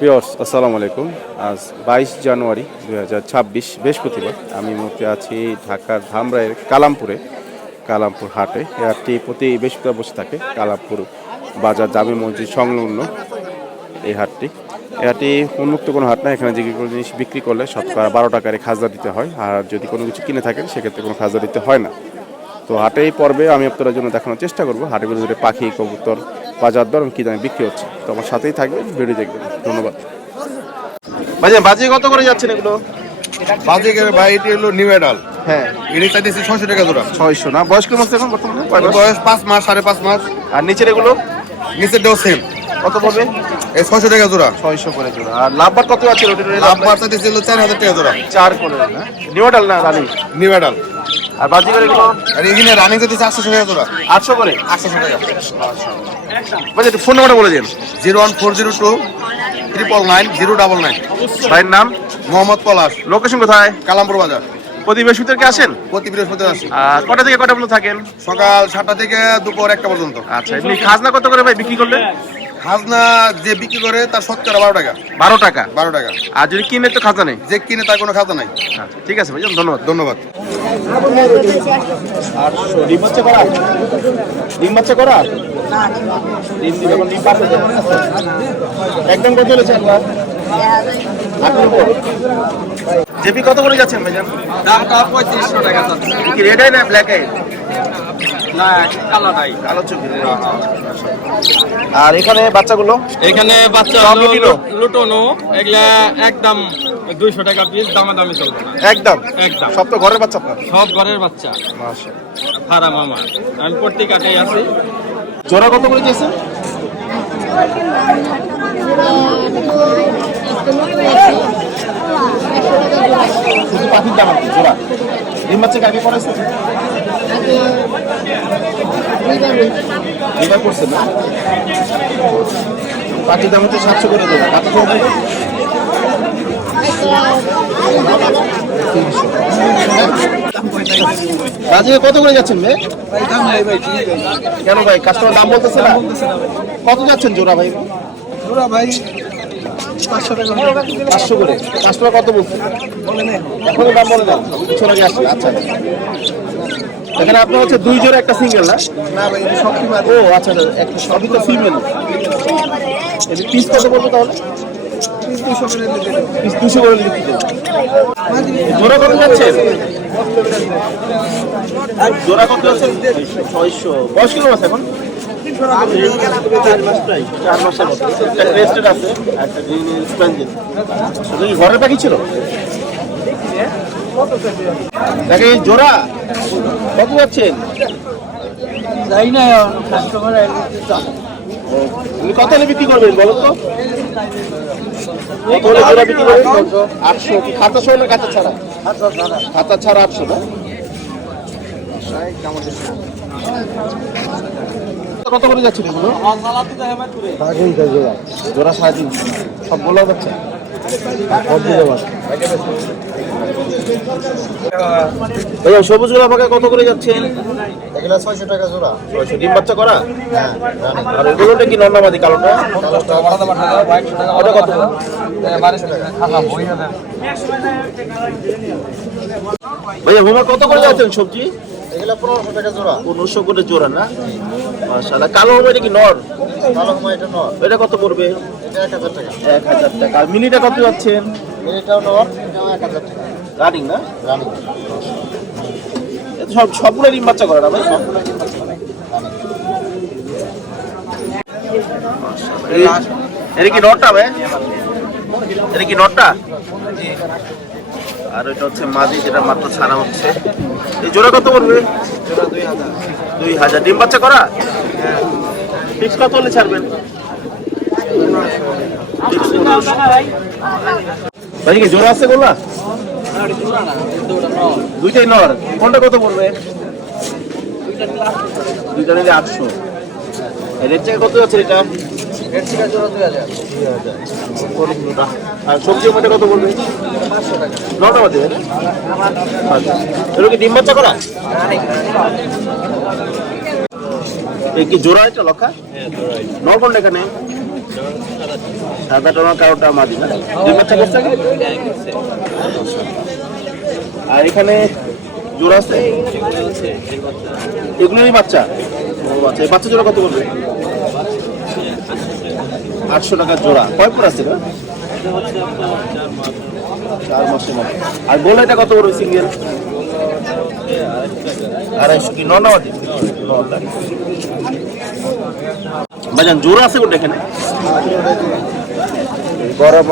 পিয়র্স আসসালামু আলাইকুম আজ বাইশ জানুয়ারি দু হাজার ছাব্বিশ বৃহস্পতিবার। আমি মুহূর্তে আছি ঢাকার ধামরাইয়ের কালামপুরে, কালামপুর হাটে। হাটটি প্রতি বৃহস্পতিবার বসে থাকে কালামপুর বাজার জামে মসজিদ সংলগ্ন এই হাটটি। হাটটি উন্মুক্ত কোনো হাট না, এখানে যে কোনো জিনিস বিক্রি করলে শতকরা বারো টাকারে খাজনা দিতে হয়। আর যদি কোনো কিছু কিনে থাকেন, সেক্ষেত্রে কোনো খাজনা দিতে হয় না। তো হাটে এই পর্বে আমি আপনাদের জন্য দেখানোর চেষ্টা করব। হাটের ভিতরে পাখি কবুতর বাজার দর কী দামে বিক্রি হচ্ছে। তো আমার সাথেই থাকবেন ভিডিও দেখবেন। ধন্যবাদ। ভাইজান বাজি কত করে যাচ্ছেন এগুলো? বাজিকের ভাই এটি হলো নিউ অ্যাডাল হ্যাঁ। এটি চাইতেছি টাকা জোড়া। ছয়শো না? এখন বর্তমানে? বয়স পাঁচ মাস সাড়ে পাঁচ মাস। আর নিচের এগুলো? নিচের সেম কত পড়বে? এই টাকা জোড়া। ছয়শো করে জোড়া। আর লাভবার কত আছে? চাইতেছি চার হাজার টাকা জোড়া। চার করে না? নিউডাল না রানি? নিউ অ্যাডাল আর বাজি করে এগুলো আর এখানে রানিং চাইতেছি আটশো টাকা জোড়া আটশো করে? আটশো টাকা। ভাই একটু ফোন নাম্বারটা বলে দিন। Zero one four zero two triple nine zero double nine ভাইয়ের নাম? মোহাম্মদ পলাশ। লোকেশন কোথায়? কালামপুর বাজার। প্রতি বৃহস্পতিবারকে আসেন? প্রতি বৃহস্পতিবার আসি। আর কটা থেকে কটা পর্যন্ত থাকেন? সকাল সাতটা থেকে দুপুর একটা পর্যন্ত। আচ্ছা এমনি খাজনা কত করে ভাই? বিক্রি করলে? খাজনা যে বিক্রি করে তার শতকরা বারো টাকা। বারো টাকা? বারো টাকা। আর যদি কিনে তো খাজনা নেই? যে কিনে তার কোনো খাজনা নাই। আচ্ছা ঠিক আছে ভাইজান ধন্যবাদ। ধন্যবাদ। ডিম করা? ডিম বাচ্চা করা? ডিম দিবে ডিম পাশে একদম কত চলেছে আপনার? আঠারো উপর। জেপি কত করে যাচ্ছেন ভাইজান? দামটা পঁয়ত্রিশশো টাকা যাচ্ছে কি রেড আই না ব্ল্যাক আই না কালাটাই কালো চোখের আর এখানে বাচ্চাগুলো? এখানে বাচ্চা লুটিনো? লুটোনো এগুলা একদম দুইশো টাকা পিস দামাদামি চলবে না। একদম? একদম। সব তো ঘরের বাচ্চা আপনার? সব ঘরের বাচ্চা। ফারাম আমার আমি পত্রিকাটাই আছি। জোড়া কত করে দিয়েছেন? শুধু পাখির দাম আর কি, জোড়া? ডিম বাচ্চা কাকে করেছে এবার করছে না? পাখির দাম হচ্ছে সাতশো করে দেবো কত করে দেবো? রাজীব কত করে যাচ্ছেন মেয়ে? কেন ভাই? কাস্টমার দাম বলতেছে না? কত যাচ্ছেন জোড়া ভাই পাঁচশো করে? কাস্টমার কত বলছে এখনও দাম বলে না পিছনে আগে আসছে আচ্ছা। এখানে আপনার হচ্ছে দুই জোড়া একটা সিঙ্গেল না? ও আচ্ছা আচ্ছা, একটা সবই তো ফিমেল পিস কত বলব তাহলে? দুশো করে দিতে জোড়া কত যাচ্ছে? জোড়া কত ছয়শো। বয়স কিলো আছে এখন? চার আছে একটা গ্রিন স্প্যাঞ্জেল শুধু ঘরের পাখি ছিল দেখে জোড়া কত যাচ্ছেন যাই না কাস্টমার কত হলে বিক্রি করবেন বলো তো কত হলে বিক্রি করবেন আটশো কি খাতা সহ না খাতা ছাড়া খাতা ছাড়া আটশো না কত করে যাচ্ছে এগুলো? জোড়া। সাড়ে তিনশো যাচ্ছে। ভাইয়া সবুজ গোলা পাকা কত করে যাচ্ছেন এগুলো ছয়শো টাকা জোড়া। ছয়শো ডিম বাচ্চা করা? আর এগুলোটা কি নর্নামাদি কালোটা? ওটা কত? ভাইয়া হোমা কত করে যাচ্ছেন সবজি? এগুলো পনেরোশো টাকা জোড়া। পনেরোশো করে জোড়া না? মাশাআল্লাহ। কালো হোমা এটা কি নর? সময় এটা নয় এটা কত পড়বে? এটা এক হাজার টাকা। এক হাজার টাকা। আর মিনিটা কত যাচ্ছেন? নয় এটাও এক হাজার টাকা। রানিং না? রানিং। এটা সব সবগুলো ডিম বাচ্চা করে না ভাই? এই- এটা কি নটটা ভাই? এটা কি নটটা আর এটা হচ্ছে মাদি, যেটা মাত্র ছানা হচ্ছে। এই জোড়া কত পড়বে? দুই হাজার। ডিম বাচ্চা করা? ফিক্স কত হলে ছাড়বেন? ভাই, কি জোড়া আছে গোলা দুইটাই নর। কোনটা কত পড়বে? দুইটা নিলে আটশো। রেট থেকে কত যাচ্ছে এটা? আর সবজি মধ্যে কত বলবে? নটা তাই আচ্ছা। এগুলো কি ডিম বাচ্চা করা? এই কি জোড়া এটা, লক্ষা? নর কোনটা এখানে। সাদা টোনা কারোটা মাদি, না? দুই বাচ্চা করছে? আর এখানে জোড়া আছে? এগুলোরই বাচ্চা? এই বাচ্চা জোড়া কত করবে আটশো টাকা জোড়া। কয় পর আছে চার মাসের মতো আর গোল এটা কত করবে সিঙ্গেল? আড়াইশো কি? নন ভাইজান, জোড়া আছে কোনটা এখানে? গরম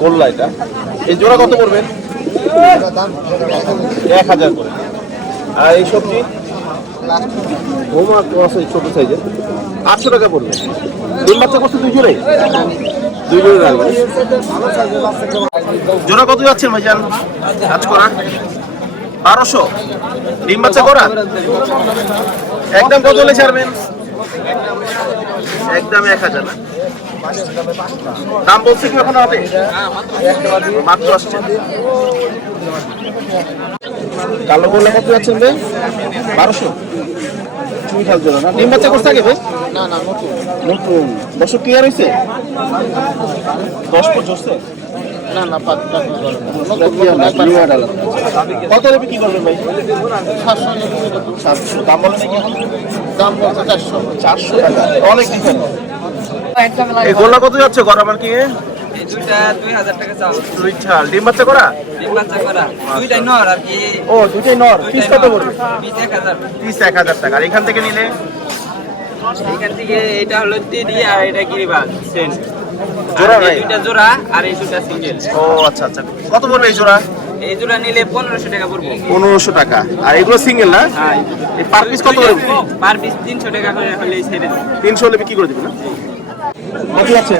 গোল্লা এটা। এই জোড়া কত করবেন এক হাজার করে। আর এই সবজি? হোমা আছে ছোট সাইজের আটশো টাকা পড়বে। তিন বাচ্চা করছে দুই জোড়ে রাখবে জোড়া কত যাচ্ছেন ভাইজান? কাজ করা? বারোশো। ডিম বাচ্চা করা? একদম কত হলে ছাড়বেন? একদম এক হাজার না? দাম বলছে কি এখন হবে? মাত্র আসছে। কালো বললে কত যাচ্ছেন ভাই? বারোশো। তুমি খাল জোড়া না। ডিম বাচ্চা করতে আগে ভাই? না না নতুন। নতুন। দর্শক ক্লিয়ার হয়েছে? দশ কত রেপে কি করবেন ভাই? সাতশো সাতশো। দাম বলেন দাম বলছে চারশো। চারশো টাকা। অনেক ডিফারেন্ট গোল্লা কত যাচ্ছে গরম আর কি? দুইটা দুই হাজার টাকা চাও। দুই ঝাল ডিম বাচ্চা করা? ডিম বাচ্চা করা। দুইটাই নর আর কি। ও দুইটাই নর পিস কত পড়বে? বিশ এক হাজার। পিস এক হাজার টাকা। আর এখান থেকে নিলে? থেকে এটা হলো টিডি আর এটা গিরিবাজ সেন জোড়া নাই? দুইটা জোড়া আর এই দুইটা সিঙ্গেল। ও আচ্ছা আচ্ছা। কত পড়বে এই জোড়া? এই জোড়া নিলে পনেরোশো টাকা পড়ব। পনেরোশো টাকা। আর এগুলো সিঙ্গেল না? হ্যাঁ। এই পার পিস কত করে? পার পিস তিনশো টাকা করে হলে ছেড়ে দেবো। তিনশো হলে কি করে দিবেন না? কত আছে?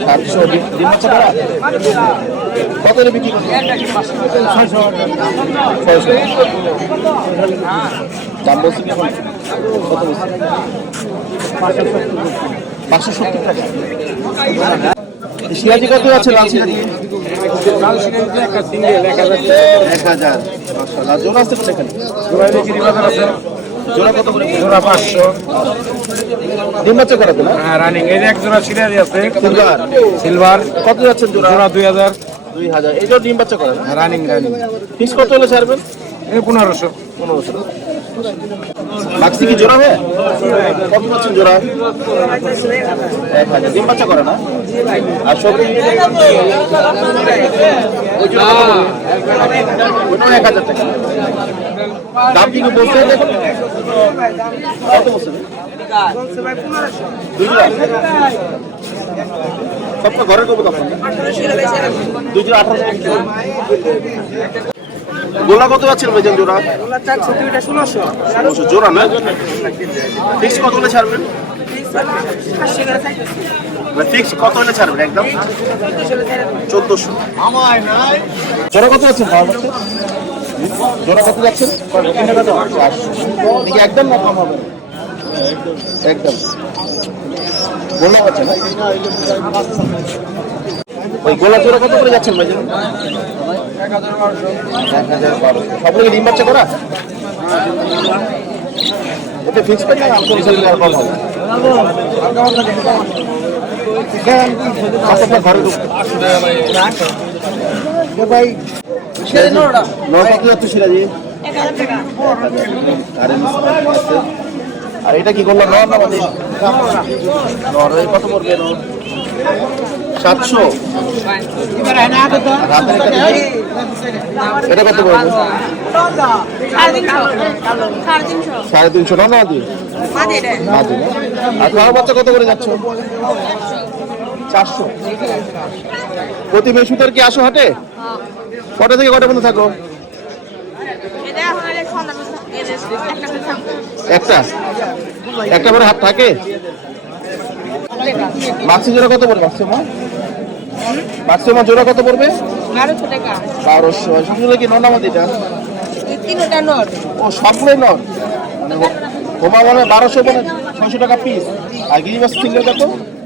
সাতশো ডিম- কত বিক্রি করবেন ছয়শো দাম বলছি এখন? কত বলছি পাঁচশো সত্তর টাকা। সিরাজি কত আছে লাল সিরাজি এক হাজার। জোড়া আছে কোথায় এখানে? জোড়া কত করে? জোড়া ডিম বাচ্চা করাতে না? হ্যাঁ রানিং এই যে এক জোড়া সিরিয়ালি আছে সিলভার সিলভার কত যাচ্ছেন জোড়া? জোড়া দুই হাজার। দুই হাজার। ডিম বাচ্চা করে রানিং রানিং পিস কত হলে ছাড়বেন? এই পনেরোশো। পনেরোশো। বাক্সি কি জোড়া হবে কত পাচ্ছেন জোড়া? এক হাজার। ডিম বাচ্চা করে না? আর সবজি? ওই জোড়া কত বলবে? ওইটাও এক হাজার টাকা। দাম কি বলছে দেখুন কত বলছে দুই জোড়া সবটা ঘরের কবুতর আপনার না? দুই জোড়া আঠারো টাকা বিক্রি করবেন। গোলা কত পাচ্ছেন ভাইজান জোড়া ষোলোশো জোড়া না ফিক্স কত হলে ছাড়বেন ফিক্স কত হলে ছাড়বেন একদম চোদ্দশো জোড়া কত যাচ্ছে জোড়া কত যাচ্ছেন? একদম না কম হবে একদম। গোলা পাচ্ছে না? ওই গোলা জোড়া কত করে যাচ্ছেন ভাইজান এক হাজার বারোশো সবগুলো ডিম বাচ্চা করা? এতে ফিক্স পেট না আমসরি শরীরে আর কম হবে আচ্ছা, আপনার ঘরে ঢুকতে। ভাই সিরাজি আরে এটা কি করলাম নর না মাদি নর কত পড়বে? নর সাতশো এটা কত পড়বে? সাড়ে তিনশো। না না আর তোমার বাচ্চা কত করে যাচ্ছ? চারশো। প্রতি বৃহস্পতিবার কি আসো হাটে? কটা থেকে কটা পর্যন্ত থাকো? একটা? একটা করে হাত থাকে? মাক্সি জোড়া কত পড়বে? মাক্সিমাম মা? জোড়া কত পড়বে? বারোশো টাকা। বারোশো। কি নন আমাদের এটা? ও সবগুলোই নন মানে তোমার মানে বারোশো মানে ছয়শো টাকা পিস আর গিরিবাস সিঙ্গেল কত